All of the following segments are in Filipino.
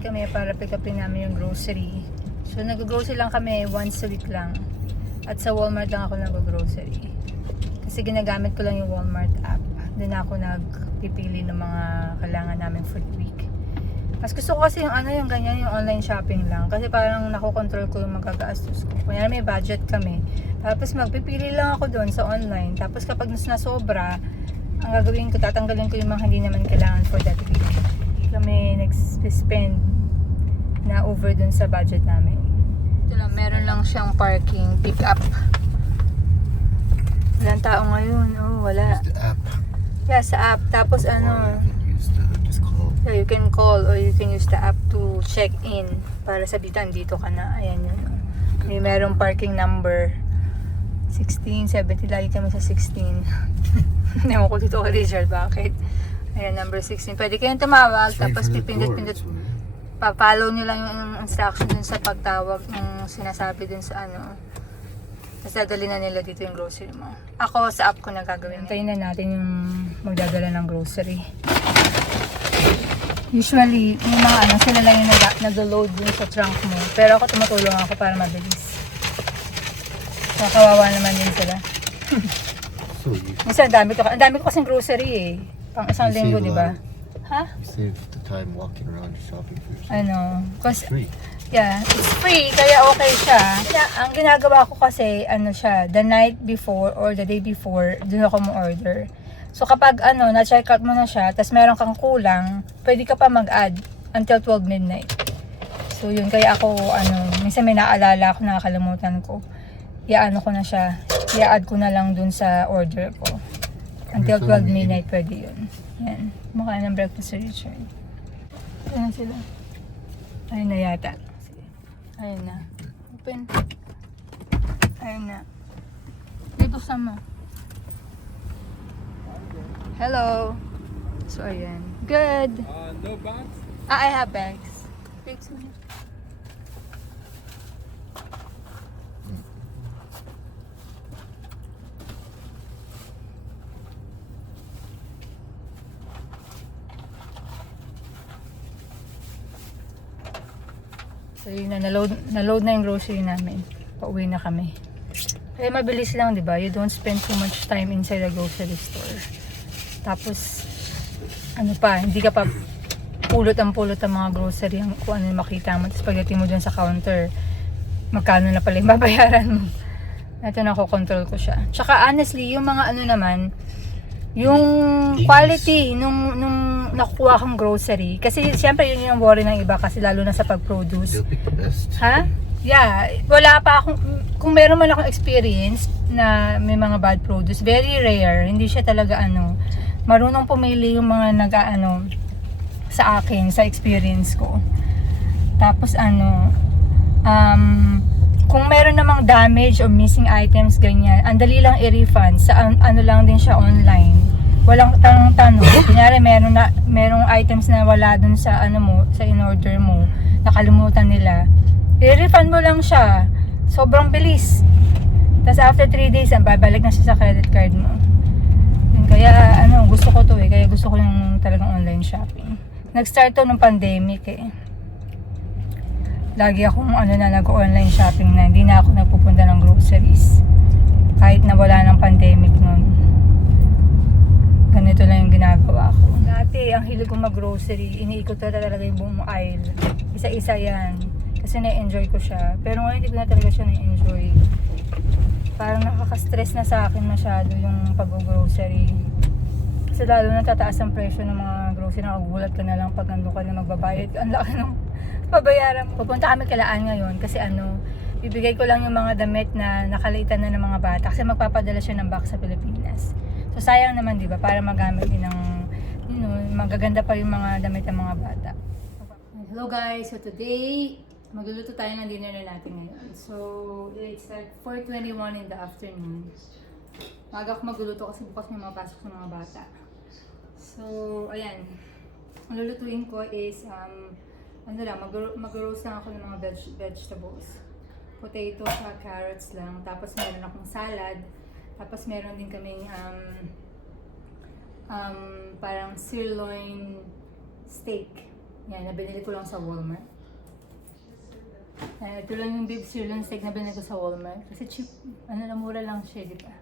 kami para pick upin namin yung grocery. So, nag-grocery lang kami once a week lang. At sa Walmart lang ako nag-grocery. Kasi ginagamit ko lang yung Walmart app. Doon ako nagpipili ng mga kailangan namin for the week. Mas gusto ko kasi yung ano yung ganyan, yung online shopping lang. Kasi parang nakokontrol ko yung magagastos ko. Kunyari may budget kami. Tapos magpipili lang ako doon sa online. Tapos kapag nas nasobra, ang gagawin ko, tatanggalin ko yung mga hindi naman kailangan for that week. Kami nag-spend na over dun sa budget namin. Ito lang, meron lang siyang parking, pick up. Walang tao ngayon. Oh, wala. Use the app. Yeah, sa app. Tapos ano, Or you can use the just call. Yeah, you can call or you can use the app to check in para sabitan dito ka na. Ayan yun. May merong parking number. 16, 70. Lagi kami sa 16. Ewan ko dito kay Richard. Bakit? Ayan, number 16. Pwede kayong tumawag. Tapos pipindot-pindot. Pa-follow nyo lang yung instruction dun sa pagtawag ng sinasabi dun sa ano. Tapos dadali na nila dito yung grocery mo. Ako sa app ko na gagawin. Antayin na natin yung magdadala ng grocery. Usually, yung mga ano, sila lang yung nag- nag-load dun sa trunk mo. Pero ako tumutulong ako para mabilis. So, kawawa naman din sila. So Minsan, ang dami ko, ang dami ko kasing grocery eh. Pang isang linggo, di ba? Ha? you save the time walking around shopping for yourself. Ano? Cause, Free. yeah, it's free, kaya okay siya. Kaya, ang ginagawa ko kasi, ano siya, the night before or the day before, dun ako mo order. So, kapag ano, na-check out mo na siya, tas meron kang kulang, pwede ka pa mag-add until 12 midnight. So, yun, kaya ako, ano, minsan may naalala ako, nakakalimutan ko. I-ano ko na siya, i-add ko na lang dun sa order ko. Until 12 midnight, pwede yun. Yan. Mukha ng breakfast si Richard. Ayan na sila. Ayun na yata. Sige. Ayun na. Open. Ayun na. Dito sa mo. Hello. So, ayan. Good. Uh, no bags? Ah, I have bags. Thanks, man. So yun na, naload, naload na yung grocery namin. Pauwi na kami. Kaya mabilis lang, di ba? You don't spend too much time inside the grocery store. Tapos, ano pa, hindi ka pa pulot ang pulot ang mga grocery ang kung ano yung makita mo. Tapos pagdating mo dun sa counter, magkano na pala yung babayaran mo. Ito na control ko siya. Tsaka honestly, yung mga ano naman, yung quality nung, nung nakukuha kong grocery. Kasi siyempre yun yung worry ng iba kasi lalo na sa pag-produce. They'll pick the best. Ha? Yeah. Wala pa akong, kung meron man akong experience na may mga bad produce, very rare. Hindi siya talaga ano, marunong pumili yung mga nag-ano sa akin, sa experience ko. Tapos ano, um, kung meron namang damage or missing items, ganyan, ang dali lang i-refund. Sa an- ano lang din siya online. Walang tanong tanong. Kunyari, meron, na, merong items na wala dun sa ano mo, sa in-order mo, nakalimutan nila. I-refund mo lang siya. Sobrang bilis. Tapos after 3 days, babalik na siya sa credit card mo. Kaya ano, gusto ko to eh. Kaya gusto ko yung talagang online shopping. Nag-start to nung pandemic eh lagi akong ano na nag-online shopping na hindi na ako nagpupunta ng groceries kahit na wala ng pandemic noon ganito lang yung ginagawa ko. Dati ang hilig kong mag-grocery iniikot ko talaga yung buong aisle. Isa-isa yan. Kasi na-enjoy ko siya. Pero ngayon hindi ko na talaga siya na-enjoy. Parang nakaka-stress na sa akin masyado yung pag-grocery. Kasi lalo na tataas ang presyo ng mga grocery. Nakagulat ka na lang pag nandun ka na magbabayad. Ang laki ng babayaran. Pupunta kami kalaan ngayon kasi ano, bibigay ko lang yung mga damit na nakalitan na ng mga bata. Kasi magpapadala siya ng box sa Pilipinas. So sayang naman 'di ba para magamit din ng you know, magaganda pa yung mga damit ng mga bata. Hello guys, so today magluluto tayo ng dinner na natin ngayon. So it's like 4.21 in the afternoon. Maga ako magluluto kasi bukas may mga pasok sa mga bata. So, ayan. Ang lulutuin ko is, um, ano lang, mag- mag-roast lang ako ng mga veg- vegetables. Potato sa carrots lang. Tapos meron akong salad. Tapos meron din kaming um, um, parang sirloin steak. Yan, nabinili ko lang sa Walmart. Eh, ito lang yung beef sirloin steak na binili ko sa Walmart. Kasi cheap, ano na, mura lang siya, di ba?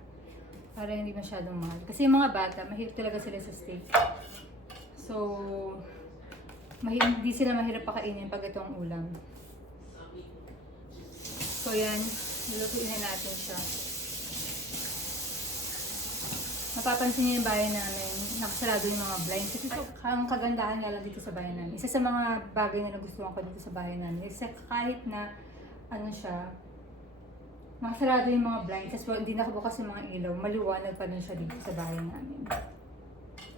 Para hindi masyadong mahal. Kasi yung mga bata, mahirap talaga sila sa steak. So, hindi sila mahirap pakainin pag ito ang ulam. So yan, lulutuin na natin siya. Mapapansin niyo yung bayan namin, nakasarado yung mga blinds. Kasi so, ang kagandahan nga lang dito sa bayan namin. Isa sa mga bagay na nagustuhan ko dito sa bayan namin. Is kahit na, ano siya, nakasarado yung mga blinds. Tapos hindi nakabukas yung mga ilaw, maliwanag pa rin siya dito sa bayan namin.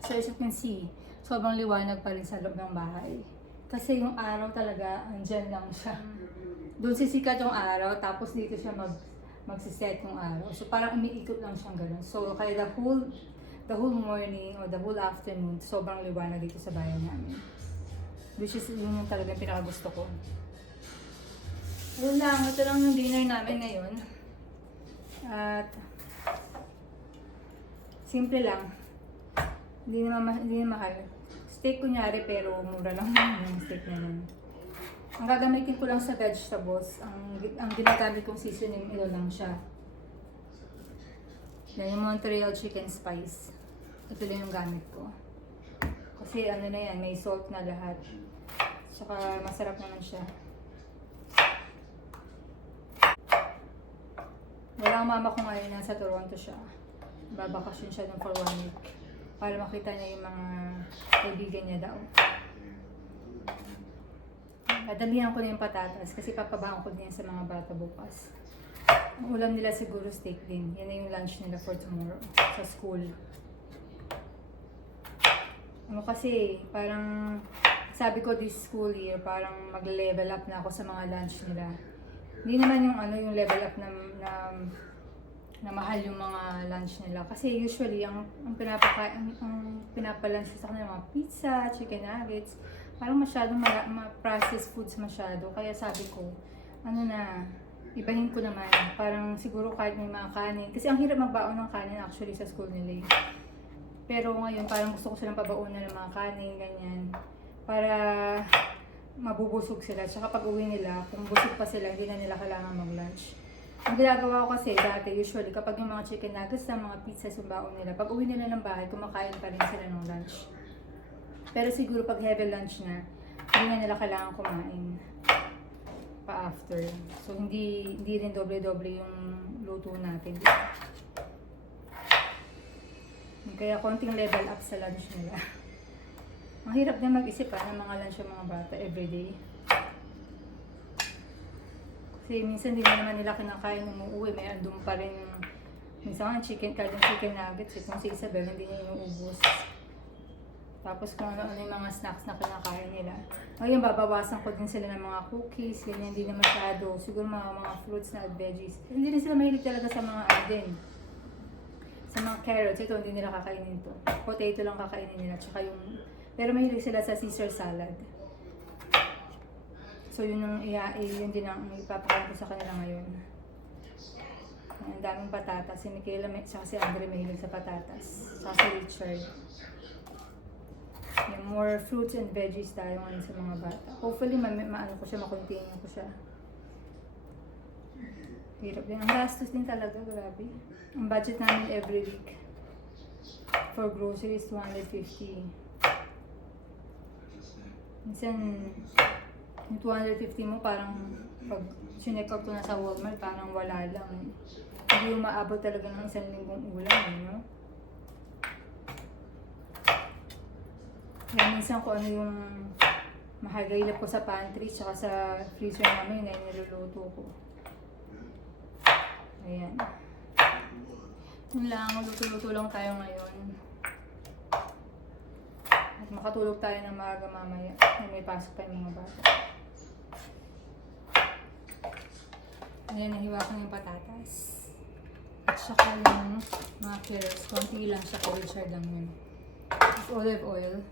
So as you can see, sobrang liwanag pa rin sa loob ng bahay. Kasi yung araw talaga, andyan lang siya. Doon sisikat yung araw, tapos dito siya mag magsiset yung araw. So parang umiikot lang siyang ganun. So kaya the whole the whole morning or the whole afternoon, sobrang liwanag dito sa bayan namin. Which is yun yung talagang pinakagusto ko. Yun lang, ito lang yung dinner namin ngayon. At simple lang. Hindi naman, ma- hindi naman mahal. Steak kunyari pero mura lang yung steak na yun. Ang gagamitin ko lang sa vegetables, ang, ang ginagamit kong seasoning, ito lang siya. Yan yung Montreal chicken spice. Ito lang yung gamit ko. Kasi ano na yan, may salt na lahat. Tsaka masarap naman siya. Wala ang mama ko ngayon, nasa Toronto siya. Babakasyon siya dun for one week. Para makita niya yung mga kaibigan niya daw. Dadalihan ko na yung patatas kasi papabahan ko din sa mga bata bukas. Ang ulam nila siguro steak din. Yan na yung lunch nila for tomorrow sa school. Ano kasi, parang sabi ko this school year, parang mag-level up na ako sa mga lunch nila. Hindi naman yung ano yung level up na, na, na mahal yung mga lunch nila. Kasi usually, ang, ang, pinapaka, ang, ang pinapalunch sa kanila, mga pizza, chicken nuggets, parang masyadong mala, ma- foods masyado. Kaya sabi ko, ano na, ibahin ko naman. Parang siguro kahit may mga kanin. Kasi ang hirap magbaon ng kanin actually sa school nila eh. Pero ngayon, parang gusto ko silang pabaunan ng mga kanin, ganyan. Para mabubusog sila. Tsaka pag uwi nila, kung busog pa sila, hindi na nila kailangan mag-lunch. Ang ginagawa ko kasi dati, usually, kapag yung mga chicken nuggets na mga pizza yung nila, pag uwi nila ng bahay, kumakain pa rin sila ng lunch. Pero siguro pag heavy lunch na, hindi na nila kailangan kumain pa after. So hindi hindi rin doble-doble yung luto natin. Kaya konting level up sa lunch nila. Ang hirap din mag-isip pa ng mga lunch yung mga bata everyday. Kasi minsan na naman nila kinakain nung uuwi. May andun pa rin minsan chicken, kahit chicken nuggets. Eh, kung si Isabel, hindi niya inuubos. Tapos kung ano-ano yung mga snacks na kinakain nila. Ngayon, babawasan ko din sila ng mga cookies, ganyan, hindi na masyado. Siguro mga, mga fruits na veggies. Hindi na sila mahilig talaga sa mga ano din. Sa mga carrots, ito hindi nila kakainin to. Potato lang kakainin nila, tsaka yung... Pero mahilig sila sa Caesar salad. So yun ang iya, yun din ang ipapakain ko sa kanila ngayon. Ang daming patatas. Si Michaela, tsaka si Andre mahilig sa patatas. Tsaka si Richard. Yung more fruits and veggies tayo ngayon sa mga bata. Hopefully, ma maano ko siya, makontinue ko siya. Hirap din. Ang gastos din talaga, grabe. Ang budget namin every week for groceries, 250. Minsan, yung 250 mo parang pag sineck out ko na sa Walmart, parang wala lang. Hindi umaabot talaga ng isang linggong ulam, you know? Kaya minsan kung ano yung mahagay ko sa pantry tsaka sa freezer namin, yun ay niluluto ko. Ayan. Yun lang, magluto-luto lang tayo ngayon. At makatulog tayo ng maaga mamaya. May pasok pa yung mga bata. Ayan, nahiwa ko yung patatas. At saka yung mga carrots. Konti lang siya, Richard lang yun. Tapos olive oil.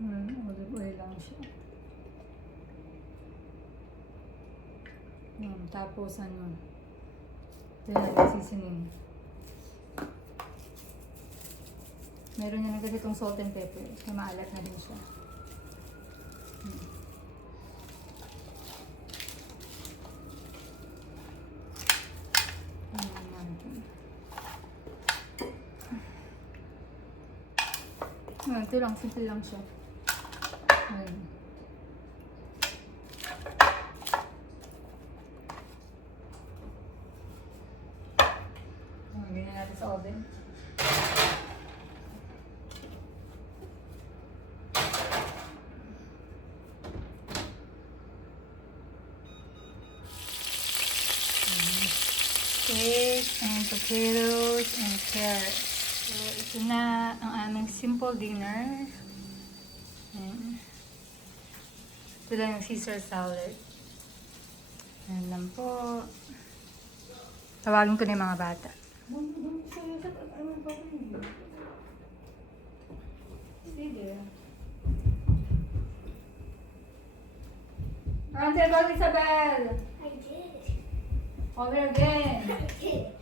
Hmm, olive oil lang siya. Hmm, tapos ano, ito yung seasoning. Meron na kasi itong salt and pepper. Kaya maalat na din siya. Hmm. Ayan, ito lang. Simple lang siya. Ayan. Ayan, ganyan natin sa oven. and potatoes and carrots. So, ito na ang aming simple dinner. Ayan. Ito lang yung Caesar salad. Ayan lang po. Tawagin ko na yung mga bata. Auntie, Isabel! I did. Over again! I did.